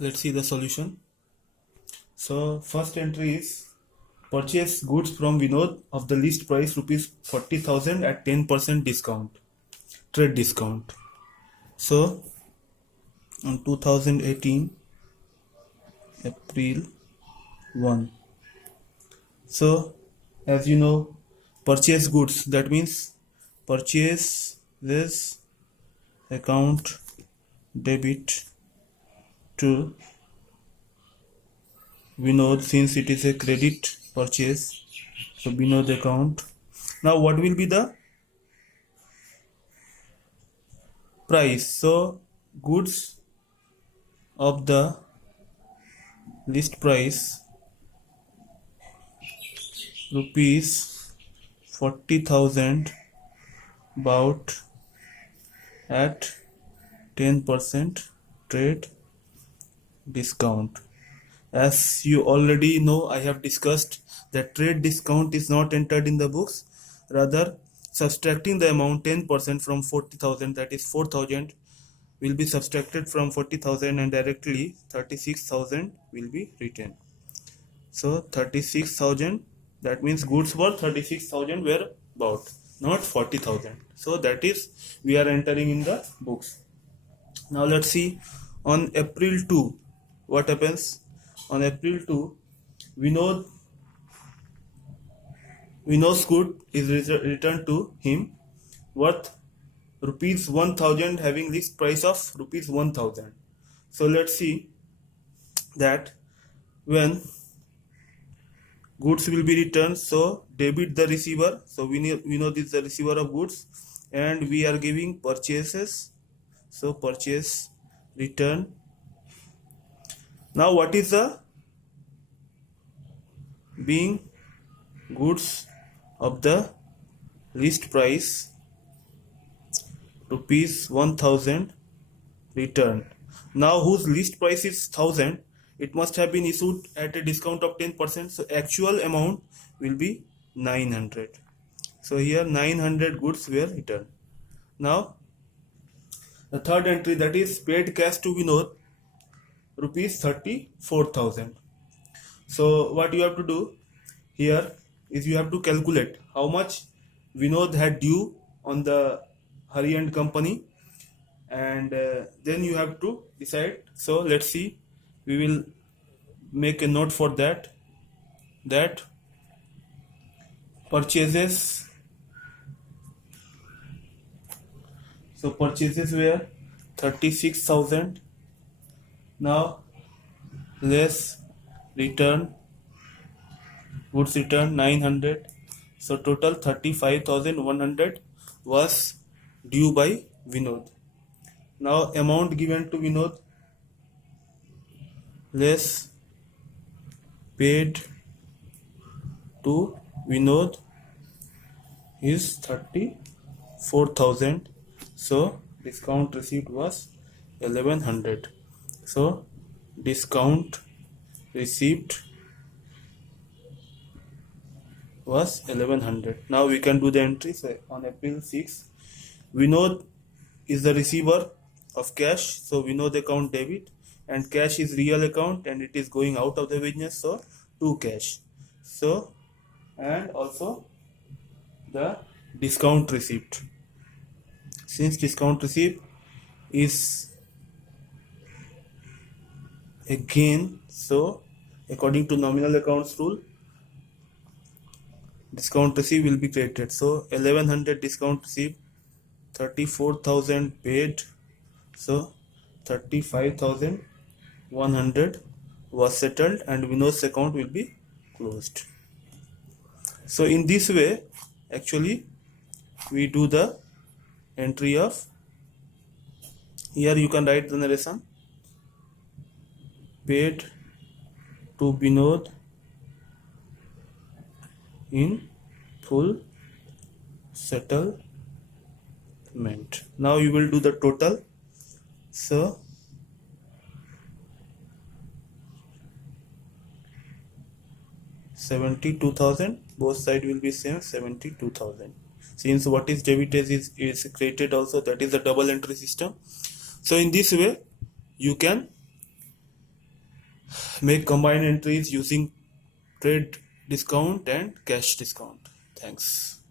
Let's see the solution. So first entry is purchase goods from Vinod of the list price rupees 40,000 at 10% discount, trade discount. So on 2018 April 1. So as you know, purchase goods, that means purchase this account debit to Vinod since it is a credit purchase. So Vinod account. Now what will be the price? So goods of the list price rupees 40,000 bought at 10% trade discount. As you already know, I have discussed that trade discount is not entered in the books. Rather, subtracting the amount 10% from 40,000, that is 4,000, will be subtracted from 40,000 and directly 36,000 will be written. So 36,000, that means goods worth 36,000 were bought, not 40,000. So that is we are entering in the books. Now let's see on April 2 what happens. On April 2, Vinod's good is returned to him worth rupees 1,000 having list price of rupees 1,000. So let's see that when goods will be returned, so debit the receiver. So we know this is the receiver of goods and we are giving purchases. So purchase return. Now what is the being goods of the list price rupees 1,000 returned. Now whose list price is 1,000, it must have been issued at a discount of 10%. So actual amount will be 900. So here 900 goods were returned. Now the third entry, that is paid cash to Vinod rupees 34,000. So what you have to do here is you have to calculate how much Vinod had due on the Hari and Company, and then you have to decide. So let's see, we will make a note for that purchases. So purchases were 36,000. Now less return, goods return 900. So total 35,100 was due by Vinod. Now amount given to Vinod less paid to Vinod is 34,000. So discount received was 1100. So discount received was 1100. Now we can do the entries. On April 6, Vinod is the receiver of cash, so Vinod account debit, and cash is real account and it is going out of the business, so to cash. So and also the discount received, since discount received is a gain, so according to nominal accounts rule, discount received will be credited. So 1100 discount received, 34,000 paid, so 35,100 was settled and Vinod's account will be closed. So in this way actually we do the entry of, here you can write the narration, paid to Vinod in full settlement. Now you will do the total. So 72,000, both side will be same, 72,000. Since what is debited is created also, that is a double entry system. So in this way you can make combined entries using trade discount and cash discount. Thanks.